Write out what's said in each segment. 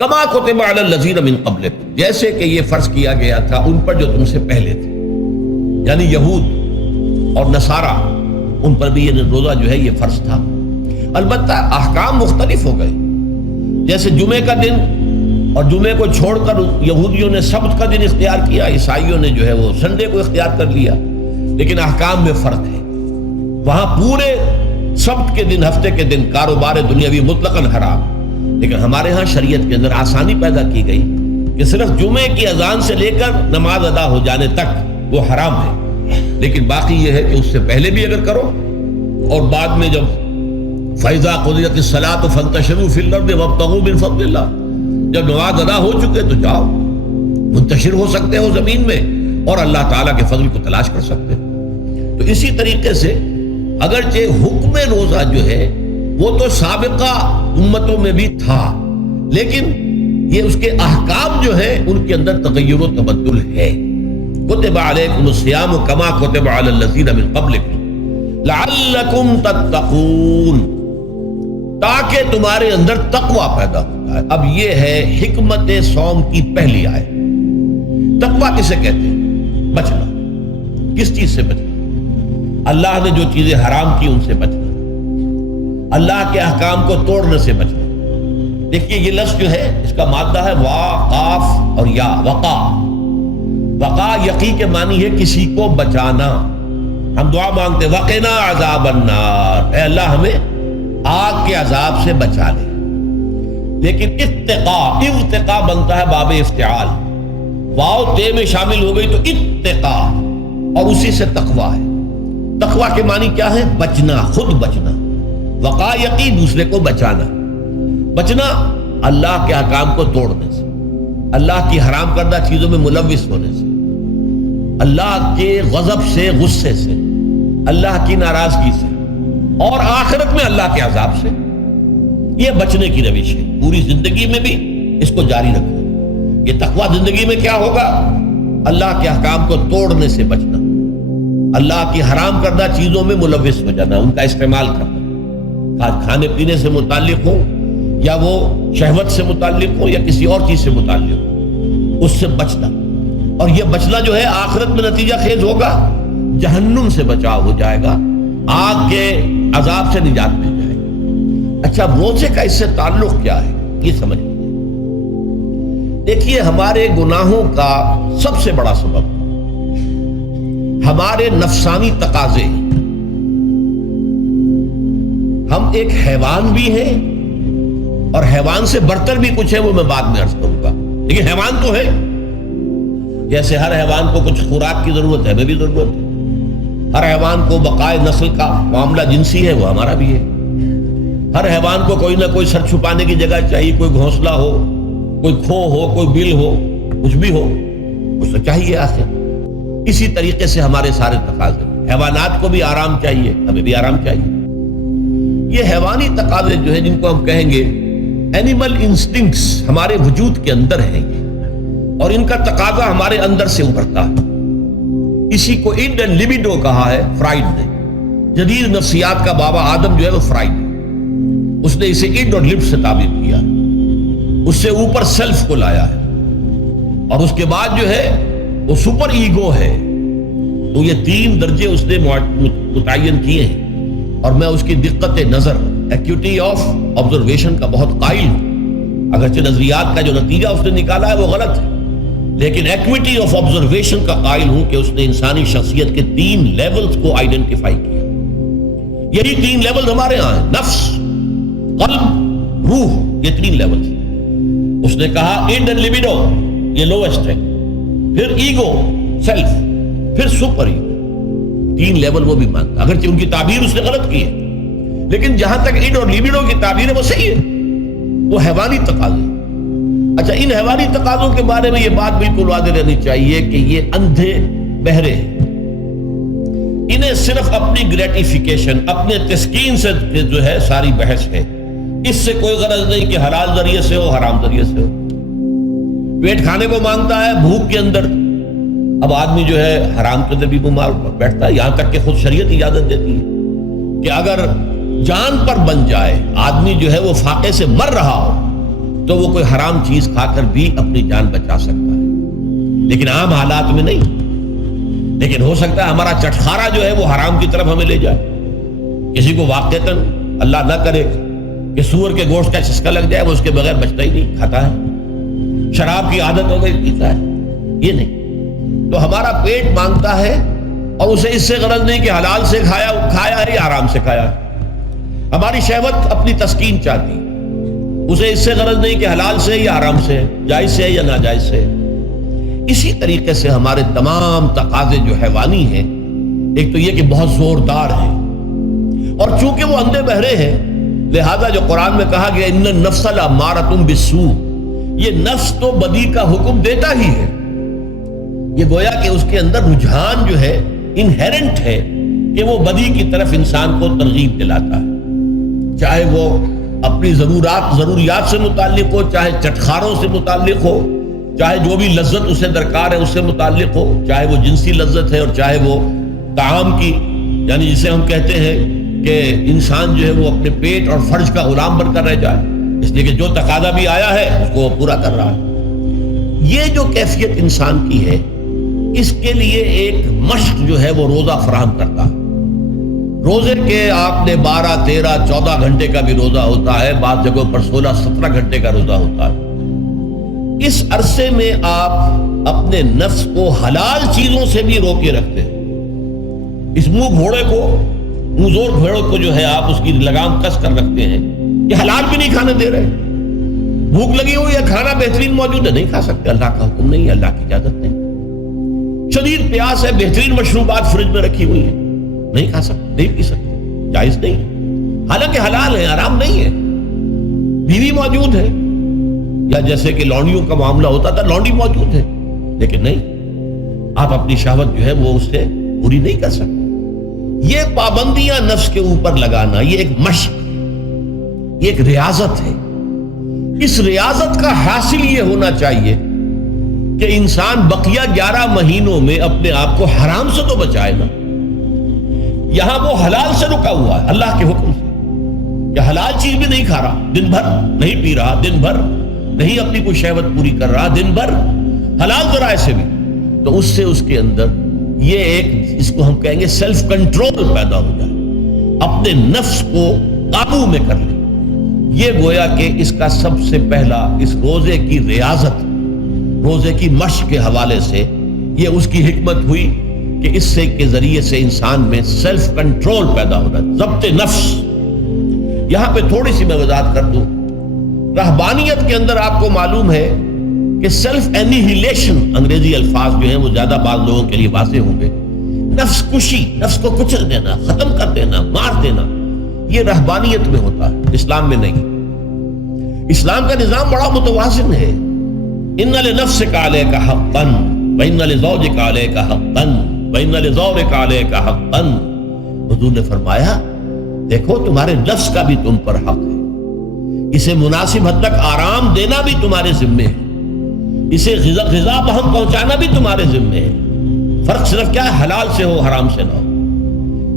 کما کتب علی الذین من قبلکم، جیسے کہ یہ فرض کیا گیا تھا ان پر جو تم سے پہلے تھے، یعنی یہود اور نصارہ، ان پر بھی یہ روزہ جو ہے یہ فرض تھا۔ البتہ احکام مختلف ہو گئے، جیسے جمعے کا دن اور جمعے کو چھوڑ کر یہودیوں نے سبت کا دن اختیار کیا، عیسائیوں نے جو ہے وہ سنڈے کو اختیار کر لیا، لیکن احکام میں فرق ہے۔ وہاں پورے سبت کے دن، ہفتے کے دن کاروبار دنیاوی مطلقاً حرام، لیکن ہمارے ہاں شریعت کے اندر آسانی پیدا کی گئی کہ صرف جمعے کی اذان سے لے کر نماز ادا ہو جانے تک وہ حرام ہے، لیکن باقی یہ ہے کہ اس سے پہلے بھی اگر کرو اور بعد میں جب فَإِذَا قُضِيَتِ الصَّلَاةُ فَانتَشِرُوا فِي الْأَرْضِ وَابْتَغُوا مِن فَضْلِ اللَّهِ، جب نماز ادا ہو چکے تو جاؤ، منتشر ہو سکتے ہو زمین میں اور اللہ تعالیٰ کے فضل کو تلاش کر سکتے ہو۔ تو اسی طریقے سے اگرچہ حکم روزہ جو ہے وہ تو سابقہ امتوں میں بھی تھا، لیکن یہ اس کے احکام جو ہیں ان کے اندر تغیر و تبدل ہے۔ کتب علیکم الصیام کما کتب علی الذین من قبلکم لعلکم تتقون، تاکہ تمہارے اندر تقوی پیدا ہوتا ہے۔ اب یہ ہے حکمت صوم کی پہلی آیت۔ تقوی کسے کہتے ہیں؟ بچنا۔ کس چیز سے بچنا؟ اللہ نے جو چیزیں حرام کی ان سے بچنا، اللہ کے احکام کو توڑنے سے بچنا۔ دیکھیے یہ لفظ جو ہے اس کا مادہ ہے وا، قاف اور یا، وقا۔ وقا یقی کے معنی ہے کسی کو بچانا۔ ہم دعا مانگتے وقنا عذاب النار، اے اللہ ہمیں آگ کے عذاب سے بچا لے، لیکن اتقا بنتا ہے باب افتعال، واو تے میں شامل ہو گئی تو اتقا، اور اسی سے تقوی ہے۔ تقوی کے معنی کیا ہے؟ بچنا، خود بچنا۔ وقا یقی دوسرے کو بچانا۔ بچنا اللہ کے احکام کو توڑنے سے، اللہ کی حرام کردہ چیزوں میں ملوث ہونے سے، اللہ کے غضب سے، غصے سے، اللہ کی ناراضگی سے، اور آخرت میں اللہ کے عذاب سے۔ یہ بچنے کی روش ہے، پوری زندگی میں بھی اس کو جاری رکھو۔ یہ تقوی زندگی میں کیا ہوگا؟ اللہ کے احکام کو توڑنے سے بچنا، اللہ کی حرام کردہ چیزوں میں ملوث ہو جانا، ان کا استعمال کرنا، کھانے پینے سے متعلق ہو یا وہ شہوت سے متعلق ہو یا کسی اور چیز سے متعلق ہو، اس سے بچنا۔ اور یہ بچنا جو ہے آخرت میں نتیجہ خیز ہوگا، جہنم سے بچاؤ ہو جائے گا، آگ کے عذاب سے نجات مل جائے گا۔ اچھا روزے کا اس سے تعلق کیا ہے یہ سمجھ لیجیے۔ دیکھیے ہمارے گناہوں کا سب سے بڑا سبب ہمارے نفسانی تقاضے۔ ہم ایک حیوان بھی ہیں اور حیوان سے برتر بھی کچھ ہے، وہ میں بعد میں عرض کروں گا، لیکن حیوان تو ہے۔ جیسے ہر حیوان کو کچھ خوراک کی ضرورت ہے، ہمیں بھی ضرورت ہے۔ ہر حیوان کو بقائے نسل کا معاملہ جنسی ہے، وہ ہمارا بھی ہے۔ ہر حیوان کو کوئی نہ کوئی سر چھپانے کی جگہ چاہیے، کوئی گھونسلہ ہو، کوئی کھو ہو، کوئی بل ہو، کچھ بھی ہو، اس کو چاہیے آخر۔ اسی طریقے سے ہمارے سارے تقاضے، حیوانات کو بھی آرام چاہیے، ہمیں بھی آرام چاہیے۔ یہ حیوانی تقاضے جو ہیں جن کو ہم کہیں گے اینیمل انسٹنکٹس، ہمارے وجود کے اندر ہیں یہ، اور ان کا تقاضا ہمارے اندر سے ابھرتا ہے۔ اسی کو ایڈ اینڈ لیبیڈو کہا ہے فرائڈ نے۔ جدید نفسیات کا بابا آدم جو ہے وہ فرائڈ ہے، اس نے اسے ایڈ اور لب سے تعبیر کیا، اس سے اوپر سیلف کو لایا ہے، اور اس کے بعد جو ہے وہ سپر ایگو ہے۔ تو یہ تین درجے اس نے متعین کیے ہیں، اور میں اس کی دقت نظر، ایکیوٹی آف آبزرویشن کا بہت قائل ہوں۔ اگرچہ نظریات کا جو نتیجہ اس نے نکالا ہے وہ غلط ہے، لیکن ایکویٹی آف آبزرویشن کا قائل ہوں کہ اس نے انسانی شخصیت کے 3 لیولز کو آئیڈینٹیفائی کیا۔ یہی 3 لیول ہمارے ہاں ہیں، نفس، قلب، روح، یہ 3 لیولز۔ اس نے کہا ایڈ اینڈ لیبیڈو یہ لویسٹ ہے، پھر ایگو، سیلف، پھر سپر ایگو۔ 3 لیول وہ بھی مانتا، اگرچہ ان کی تعبیر اس نے غلط کی ہے، لیکن جہاں تک ایڈ اور لیبیڈو کی تعبیر ہے وہ صحیح ہے، وہ حیوانی تقاضے۔ اچھا ان حیوانی تقاضوں کے بارے میں یہ بات بالکل واضح رہنی چاہیے کہ یہ اندھے بہرے ہیں، انہیں صرف اپنی گریٹیفیکیشن، اپنے تسکین سے جو ہے ساری بحث ہے، اس سے کوئی غرض نہیں کہ حلال ذریعے سے ہو حرام ذریعے سے ہو۔ پیٹ کھانے کو مانگتا ہے بھوک کے اندر، اب آدمی جو ہے حرام کے اندر بھی بیمار بیٹھتا ہے، یہاں تک کہ خود شریعت اجازت دیتی ہے کہ اگر جان پر بن جائے، آدمی جو ہے وہ فاقے سے مر رہا ہو تو وہ کوئی حرام چیز کھا کر بھی اپنی جان بچا سکتا ہے، لیکن عام حالات میں نہیں۔ لیکن ہو سکتا ہے ہمارا چٹخارا جو ہے وہ حرام کی طرف ہمیں لے جائے۔ کسی کو واقعتاً اللہ نہ کرے کہ سور کے گوشت کا چسکا لگ جائے، وہ اس کے بغیر بچتا ہی نہیں، کھاتا ہے۔ شراب کی عادت ہو گئی، پیتا ہے، یہ نہیں۔ تو ہمارا پیٹ مانگتا ہے اور اسے اس سے غرض نہیں کہ حلال سے کھایا ہے یا حرام سے کھایا ہے۔ ہماری شہوت اپنی تسکین چاہتی، اسے اس سے غرض نہیں کہ حلال سے یا حرام سے، جائز سے یا ناجائز سے۔ اسی طریقے سے ہمارے تمام تقاضے جو حیوانی ہیں، ایک تو یہ کہ بہت زوردار ہیں، اور چونکہ وہ اندھے بہرے ہیں، لہذا جو قرآن میں کہا گیا ان النفس لامارۃ بالسوء، یہ نفس تو بدی کا حکم دیتا ہی ہے۔ یہ گویا کہ اس کے اندر رجحان جو ہے انہیرنٹ ہے کہ وہ بدی کی طرف انسان کو ترغیب دلاتا ہے، چاہے وہ اپنی ضروریات سے متعلق ہو، چاہے چٹخاروں سے متعلق ہو، چاہے جو بھی لذت اسے درکار ہے اس سے متعلق ہو، چاہے وہ جنسی لذت ہے اور چاہے وہ طعام کی، یعنی جسے ہم کہتے ہیں کہ انسان جو ہے وہ اپنے پیٹ اور فرج کا غلام بن کر رہ جائے، اس لیے کہ جو تقاضا بھی آیا ہے اس کو وہ پورا کر رہا ہے۔ یہ جو کیفیت انسان کی ہے، اس کے لیے ایک مشق جو ہے وہ روزہ فراہم کرتا ہے۔ روزے کے آپ نے 12، 13، 14 گھنٹے کا بھی روزہ ہوتا ہے، بعض جگہوں پر 16، 17 گھنٹے کا روزہ ہوتا ہے۔ اس عرصے میں آپ اپنے نفس کو حلال چیزوں سے بھی روکے رکھتے ہیں۔ اس منہ زور گھوڑے کو جو ہے آپ اس کی لگام کس کر رکھتے ہیں، یہ حلال بھی نہیں کھانے دے رہے۔ بھوک لگی ہوئی ہے، کھانا بہترین موجود ہے، نہیں کھا سکتے، اللہ کا حکم نہیں ہے، اللہ کی اجازت نہیں۔ شدید پیاس ہے، بہترین مشروبات فریج میں رکھی ہوئی ہے، نہیں کھا سکتے، نہیں پی سکتے، جائز نہیں، حالانکہ حلال ہے، حرام نہیں ہے۔ بیوی موجود ہے، یا جیسے کہ لونڈیوں کا معاملہ ہوتا تھا، لونڈی موجود ہے، لیکن نہیں، آپ اپنی شہوت جو ہے وہ اس سے پوری نہیں کر سکتے۔ یہ پابندیاں نفس کے اوپر لگانا، یہ ایک مشق، یہ ایک ریاضت ہے۔ اس ریاضت کا حاصل یہ ہونا چاہیے کہ انسان بقیہ 11 مہینوں میں اپنے آپ کو حرام سے تو بچائے نا۔ یہاں وہ حلال سے رکا ہوا ہے اللہ کے حکم سے، کہ حلال چیز بھی نہیں کھا رہا، دن بھر نہیں پی رہا، دن بھر نہیں اپنی کوئی شہوت پوری کر رہا، دن بھر حلال ذرائع سے بھی، تو اس سے اس کے اندر یہ ایک، اس کو ہم کہیں گے سیلف کنٹرول پیدا ہو جائے، اپنے نفس کو قابو میں کر لے۔ یہ گویا کہ اس کا سب سے پہلا، اس روزے کی ریاضت، روزے کی مشق کے حوالے سے یہ اس کی حکمت ہوئی کہ اس سے کے ذریعے سے انسان میں سیلف کنٹرول پیدا ہو رہا ہے، ضبط نفس۔ یہاں پہ تھوڑی سی میں وضاحت کر دوں، رہبانیت کے اندر آپ کو معلوم ہے کہ سیلف اینیہیلیشن، انگریزی الفاظ جو ہیں وہ زیادہ بعض لوگوں کے لیے واضح ہوں گے، نفس کشی، نفس کو کچل دینا، ختم کر دینا، مار دینا، یہ رہبانیت میں ہوتا ہے، اسلام میں نہیں۔ اسلام کا نظام بڑا متوازن ہے۔ ان لنفسک علیک حقا وان لزوجک علیک حقا وان لزورک علیک حقا۔ حضور نے فرمایا دیکھو تمہارے نفس کا بھی تم پر حق ہے، اسے مناسب حد تک آرام دینا بھی تمہارے ذمے ہے، اسے غذا بہم پہنچانا بھی تمہارے ذمے ہے۔ فرق صرف کیا ہے، حلال سے ہو حرام سے نہ ہو۔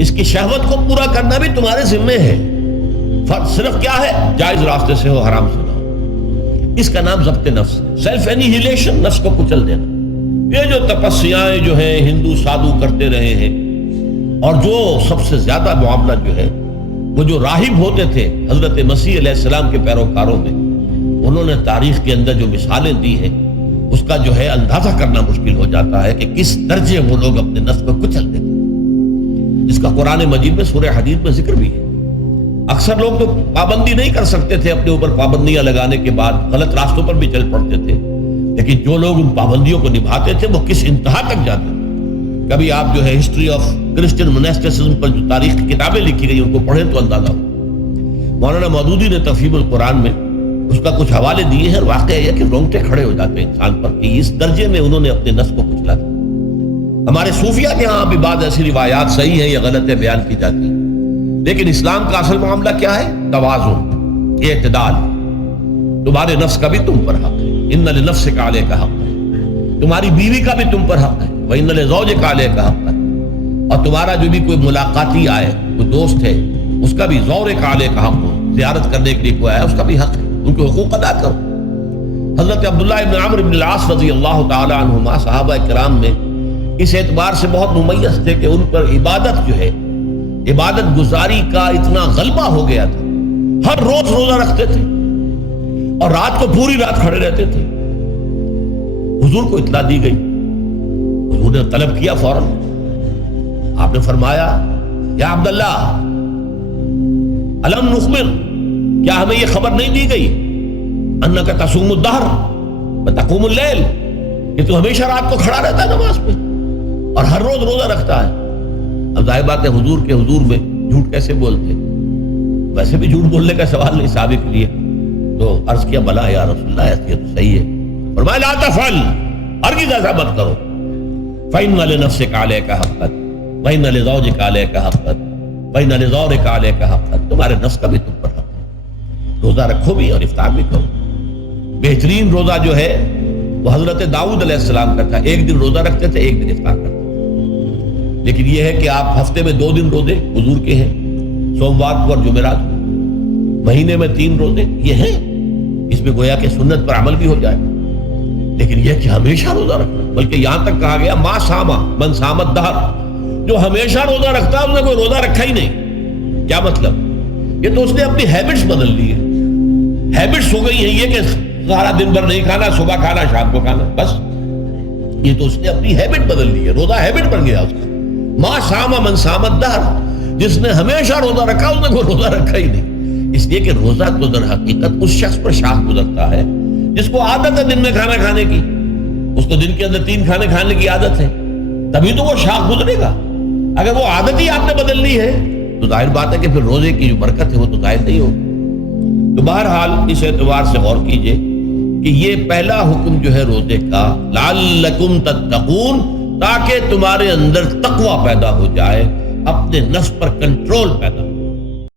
اس کی شہوت کو پورا کرنا بھی تمہارے ذمے ہے، فرق صرف کیا ہے، جائز راستے سے ہو حرام سے نہ ہو۔ اس کا نام ضبط نفس ہے، سیلف اینیہیلیشن، نفس کو کچل دینا۔ یہ جو تپسیاں جو ہیں ہندو سادھو کرتے رہے ہیں، اور جو سب سے زیادہ معاملہ جو ہے وہ جو راہب ہوتے تھے حضرت مسیح علیہ السلام کے پیروکاروں میں، انہوں نے تاریخ کے اندر جو مثالیں دی ہیں اس کا جو ہے اندازہ کرنا مشکل ہو جاتا ہے کہ کس درجے وہ لوگ اپنے نفس کو کچل دیتے، جس کا قرآن مجید میں سورہ حدید میں ذکر بھی ہے۔ اکثر لوگ تو پابندی نہیں کر سکتے تھے، اپنے اوپر پابندیاں لگانے کے بعد غلط راستوں پر بھی چل پڑتے تھے، لیکن جو لوگ ان پابندیوں کو نبھاتے تھے وہ کس انتہا تک جاتے تھے۔ کبھی آپ جو ہے ہسٹری آف کرسچن موناسٹسزم پر جو تاریخ کی کتابیں لکھی گئی ان کو پڑھیں تو اندازہ ہو۔ مولانا مودودی نے تفہیم القرآن میں اس کا کچھ حوالے دیے ہیں، واقعہ یہ کہ رونگٹے کھڑے ہو جاتے ہیں انسان پر کہ اس درجے میں انہوں نے اپنے نفس کو کچلا تھا۔ ہمارے صوفیہ کے ہاں بھی بعض ایسی روایات صحیح ہیں یا غلط بیان کی جاتی ہیں، لیکن اسلام کا اصل معاملہ کیا ہے، توازن، اعتدال۔ تمہارے نفس کا بھی تم پر حق ہے، ان لنفسک علیک حق ہے، تمہاری بیوی کا بھی تم پر حق ہے، وَإِنَّ لِزَوْجِكَ عَلَيْكَ حَقًّا، اور تمہارا جو بھی کوئی ملاقاتی آئے، کوئی دوست ہے، اس کا بھی زورک علیک حق ہو، زیارت کرنے کے لیے کوئی آیا اس کا بھی حق ہے، ان کے حقوق ادا کرو۔ حضرت عبداللہ ابن عمرو بن العاص رضی اللہ تعالی عنہما صحابہ کرام میں اس اعتبار سے بہت ممیز تھے کہ ان پر عبادت جو ہے، عبادت گزاری کا اتنا غلبہ ہو گیا تھا، ہر روز روزہ رکھتے تھے اور رات کو پوری رات کھڑے رہتے تھے۔ حضور کو اطلاع دی گئی، حضور نے طلب کیا فوراً، آپ نے فرمایا یا عبداللہ الم نخبر، کیا ہمیں یہ خبر نہیں دی گئی انک تصوم الدہر وتقوم اللیل، کہ تو ہمیشہ رات کو کھڑا رہتا ہے نماز پہ اور ہر روز روزہ رکھتا ہے۔ اب ظاہر بات ہے حضور کے حضور میں جھوٹ کیسے بولتے، ویسے بھی جھوٹ بولنے کا سوال نہیں صحابہ کے لیے، تو عرض کیا بلا یا رسول اللہ ایسا تو صحیح ہے، فرمایا لا تفعل، ہرگز ایسا مت کرو، فإن لنفسك عليك حقا وإن لزوجك عليك حقا وإن لزورك عليك حقا، تمہارے نفس کا بھی تم پر حق ہے، روزہ رکھو بھی اور افطار بھی کرو۔ بہترین روزہ جو ہے وہ حضرت داؤد علیہ السلام کا تھا، ایک دن روزہ رکھتے تھے، ایک دن افطار کرتے تھے، لیکن یہ ہے کہ آپ ہفتے میں 2 دن روزے حضور کے ہیں، سوموار کو اور جمعرات کو، مہینے میں 3 روزے یہ ہیں، اس میں گویا کہ سنت پر عمل بھی ہو جائے، لیکن یہ کہ ہمیشہ روزہ رکھنا، بلکہ یہاں تک کہا گیا ما صام من صام الدہر، جو ہمیشہ روزہ رکھتا ہے اس نے کوئی روزہ رکھا ہی نہیں۔ کیا مطلب؟ یہ تو اس نے اپنی ہیبٹس بدل لی ہے، ہیبٹس ہو گئی ہیں یہ کہ سارا دن بھر نہیں کھانا، صبح کھانا شام کو کھانا، بس یہ تو اس نے اپنی ہیبٹ بدل لی ہے، روزہ ہیبٹ بن گیا اس کا۔ ما صام من صام الدہر، جس نے ہمیشہ روزہ رکھا اس نے کوئی روزہ رکھا ہی نہیں، اس لیے کہ روزہ تو در حقیقت اس شخص پر شاخ گزرتا ہے جس کو عادت ہے دن میں کھانا کھانے کی، اس کو دن کے اندر 3 کھانے کھانے کی عادت ہے، تبھی تو وہ شاخ گزرے گا۔ اگر وہ عادت ہی آپ نے بدل لی ہے تو ظاہر بات ہے کہ پھر روزے کی جو برکت ہے وہ تو ظاہر نہیں ہوگی۔ تو بہرحال اس اعتبار سے غور کیجئے کہ یہ پہلا حکم جو ہے روزے کا، لعلکم تتقون، تاکہ تمہارے اندر تقوی پیدا ہو جائے، اپنے نفس پر کنٹرول پیدا ہو۔